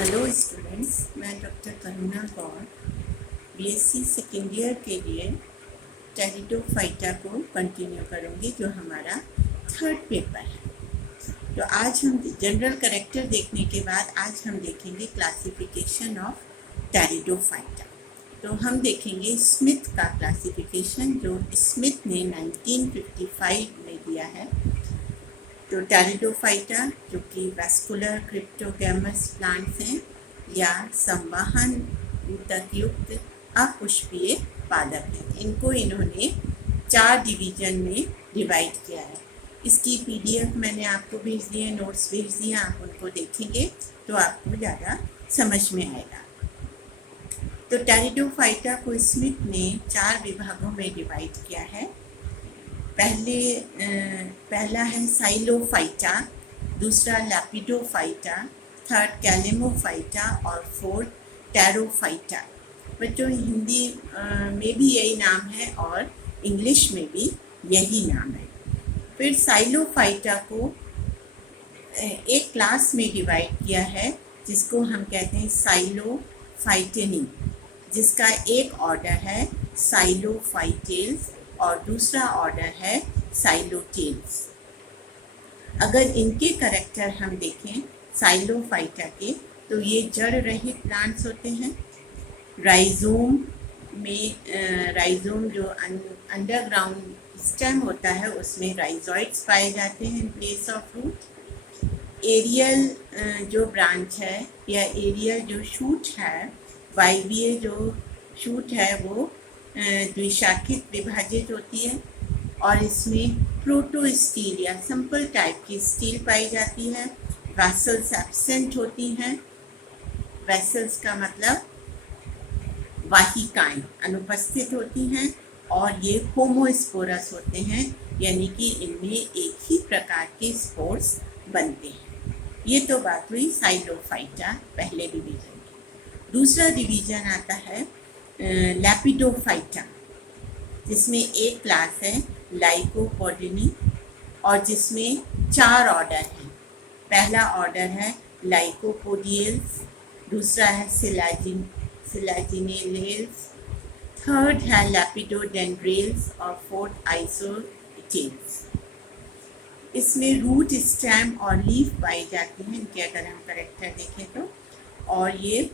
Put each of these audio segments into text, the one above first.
Hello students, मैं doctor करुणा गौर BSc second year के लिए टेरिडोफाइटा को कंटिन्यू करूँगी, जो हमारा थर्ड पेपर है। तो आज हम जनरल कैरेक्टर देखने के बाद आज हम देखेंगे क्लासिफिकेशन ऑफ टेरिडोफाइटा। तो हम देखेंगे स्मिथ का क्लासिफिकेशन, जो स्मिथ ने 1955 में दिया है। तो टेरिडोफाइटा जो कि वैस्कुलर क्रिप्टोगैमस प्लांट्स हैं या संवहन ऊतक युक्त अपुष्पीय पादप हैं। इनको इन्होंने 4 डिवीजन में डिवाइड किया है। इसकी पीडीएफ मैंने आपको भेज दी है, नोट्स भेज दिए, आप उनको देखेंगे तो आपको ज़्यादा समझ में आएगा। तो टेरिडोफाइटा को स्मिथ ने 4 विभागों में डिवाइड किया है। पहला है साइलोफाइटा, दूसरा लैपिडोफाइटा, थर्ड कैलेमोफाइटा और फोर्थ टेरोफाइटा। बच्चों, हिंदी में भी यही नाम है और इंग्लिश में भी यही नाम है। फिर साइलोफाइटा को एक क्लास में डिवाइड किया है, जिसको हम कहते हैं साइलोफाइटेनी, जिसका एक ऑर्डर है साइलोफाइटेल्स और दूसरा ऑर्डर है साइलोटेल्स। अगर इनके कैरेक्टर हम देखें साइलोफाइटा के, तो ये जड़ रहित प्लांट्स होते हैं। राइजोम जो अंडरग्राउंड स्टेम होता है, उसमें राइजोइड्स पाए जाते हैं in place of root. Aerial जो ब्रांच है या एरियल जो शूट है, वायवीय जो शूट है, वो द्विशाखित विभाजित होती है और इसमें प्रोटोस्टील या सिंपल टाइप की स्टील पाई जाती है। वेसल्स एब्सेंट होती हैं। वेसल्स का मतलब वाहिकाएं अनुपस्थित होती हैं और ये होमोस्पोरस होते हैं, यानी कि इनमें एक ही प्रकार के स्पोर्स बनते हैं। ये तो बात हुई साइलोफाइटा पहले डिवीजन की। दूसरा डिवीजन आता है लैपिडोफाइटा, जिसमें एक क्लास है लाइकोपोडिनी और जिसमें 4 ऑर्डर हैं। पहला ऑर्डर है लाइकोपोडियल्स, दूसरा है सिलाजिनेलेल्स, थर्ड है लैपिडोडेंड्रेल्स और फोर्थ आइसोटेल्स। इसमें रूट, स्टेम और लीफ पाई जाती हैं इनके, अगर हम कैरेक्टर देखें तो। और ये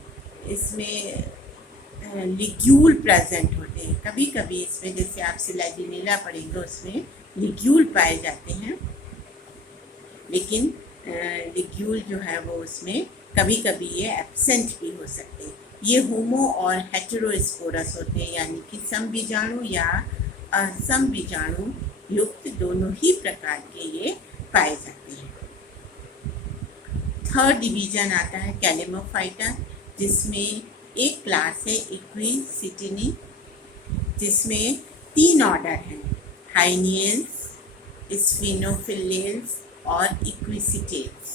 इसमें लिग्यूल प्रेजेंट होते हैं। कभी कभी इसमें, जैसे आप सिलाजिनेला पढ़ेंगे, उसमें लिग्यूल पाए जाते हैं, लेकिन लिग्यूल जो है वो उसमें कभी कभी ये एब्सेंट भी हो सकते हैं। ये होमो और हेटेरोस्पोरस होते हैं, यानी कि समबीजाणु या असमबीजाणु युक्त दोनों ही प्रकार के ये पाए जाते हैं। थर्ड डिवीजन आता है कैलेमोफाइटा, जिसमें एक क्लास है इक्विसिटिनी, जिसमें 3 ऑर्डर हैं, हाइनियल्स, स्फिनोफिलेल्स और इक्विसिटेल्स।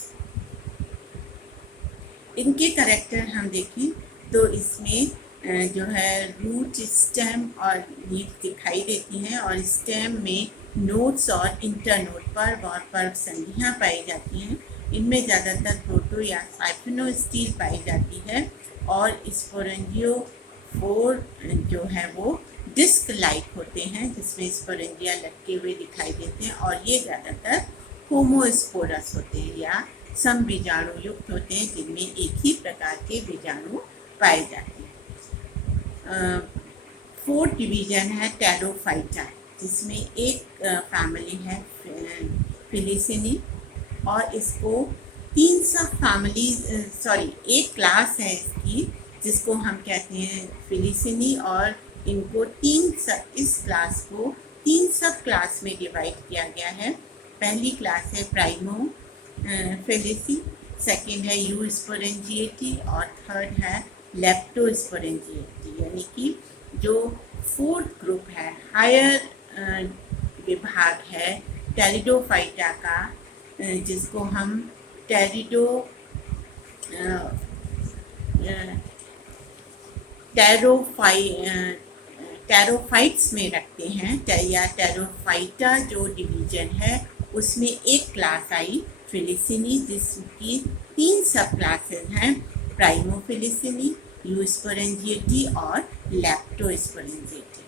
इनके कैरेक्टर हम देखें तो इसमें जो है रूट, स्टेम और लीफ दिखाई देती हैं और स्टेम में नोड्स और इंटरनोड, पर्व और पर्व संधियाँ पाई जाती हैं। इनमें ज़्यादातर प्रोटो या साइफिनोस्टील पाई जाती है और स्पोरेंजियोफोर जो है वो डिस्क लाइक होते हैं, जिसमें स्पोरेंजिया लटके हुए दिखाई देते हैं और ये ज़्यादातर होमोस्पोरस होते हैं या समबीजाणु युक्त होते हैं, जिनमें एक ही प्रकार के बीजाणु पाए जाते हैं। फोर्थ डिवीजन है टेरोफाइटा, जिसमें एक फैमिली है फिलिसिनी और इसको 3 सब फैमिलीज, एक क्लास है इसकी, जिसको हम कहते हैं फिलिसिनी, और इनको इस क्लास को 3 सब क्लास में डिवाइड किया गया है। पहली क्लास है प्राइमो फेलिसी, सेकेंड है यूस्पोरेंजिएटी और थर्ड है लेप्टोस्पोरेंजिएटी, यानी कि जो फोर्थ ग्रुप है, हायर विभाग है टेरिडोफाइटा का, जिसको हम टेरोफाइट्स में रखते हैं, या टेरोफाइटा जो डिवीजन है उसमें एक क्लास आई फिलिसिनी, जिसकी 3 सब क्लासेस हैं, प्राइमोफिलिसिनी, यूस्पोरेंजिएटी और लैप्टोस्पोरेंजिएटी।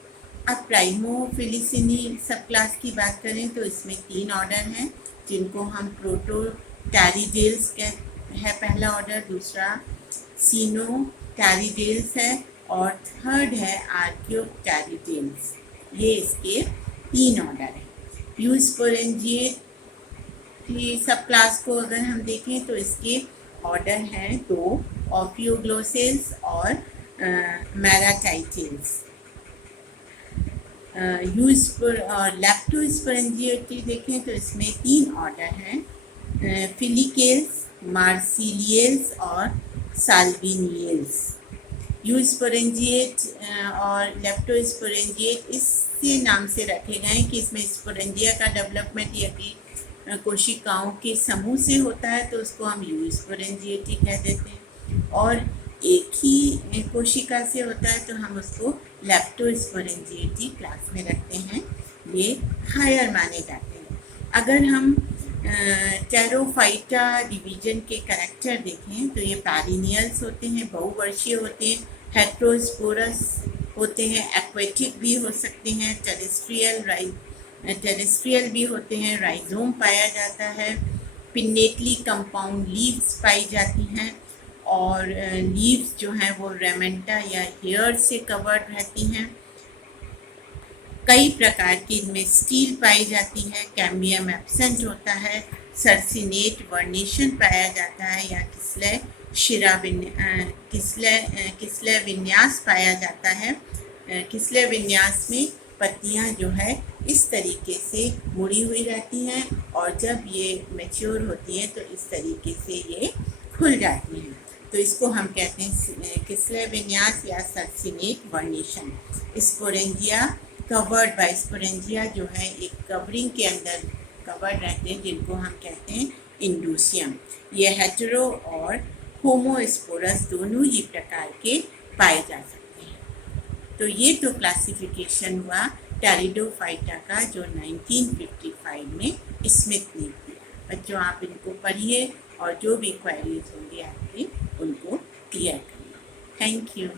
अब प्राइमोफिलिसिनी सब क्लास की बात करें तो इसमें 3 ऑर्डर हैं जिनको हम प्रोटोटैरिडेल्स है पहला ऑर्डर, दूसरा सिनोटैरिडेल्स है और थर्ड है आर्कियोपटेरिडेल्स। ये इसके 3 ऑर्डर हैं। यूस्पोरेंजिएट की सब क्लास को अगर हम देखें तो इसके ऑर्डर हैं 2, ऑफियोग्लोसेल्स और मैराटाइटेल्स। और लैप्टोस्पोरेंजिएटी देखें तो इसमें 3 ऑर्डर हैं, फिलिकेल्स, मार्सिलियल्स और साल्विनियल्स। यूस्पोरेंजिएट और लेप्टोस्पोरेंजिएट इससे नाम से रखे गए हैं कि इसमें स्पोरेंजिया का डेवलपमेंट यदि कोशिकाओं के समूह से होता है तो उसको हम यूस्पोरेंजिएटी कह देते हैं, और एक ही कोशिका से होता है तो हम उसको लैप्टोस्पोरेंजिएटी क्लास में रखते हैं। ये हायर माने जाते हैं। अगर हम टेरोफाइटा डिवीजन के कैरेक्टर देखें तो ये पैरिनियल्स होते हैं, बहुवर्षीय होते हैं, हेट्रोस्पोरस होते हैं, एक्वेटिक भी हो सकते हैं, टेरेस्ट्रियल भी होते हैं, राइजोम पाया जाता है, पिन्नेटली कंपाउंड लीव्स पाई जाती हैं और लीव्स जो हैं वो रेमेंटा या हेयर से कवर्ड रहती हैं। कई प्रकार की इनमें स्टील पाई जाती है, कैम्बियम एब्सेंट होता है, सर्सिनेट वर्नेशन पाया जाता है या किस्ले विन्यास पाया जाता है। किस्ले विन्यास में पत्तियां जो है इस तरीके से मुड़ी हुई रहती हैं और जब ये मैच्योर होती हैं तो इस तरीके से ये खुल जाती हैं, तो इसको हम कहते हैं किस्ले विन्यास या circinate vernation. Sporangia covered by sporangia जो है एक कवरिंग के अंदर कवर्ड रहते हैं जिनको हम कहते हैं इंडूसियम। ये हेटेरो और होमोस्पोरस दोनों ही प्रकार के पाए जा सकते हैं। तो ये तो क्लासिफिकेशन हुआ टेरिडोफाइटा का जो 1955 में स्मिथ ने किया। बच्चों आप इनको पढ़िए और जो भी क्वेरीज होंगे आपके उनको क्लियर करिए। Thank you.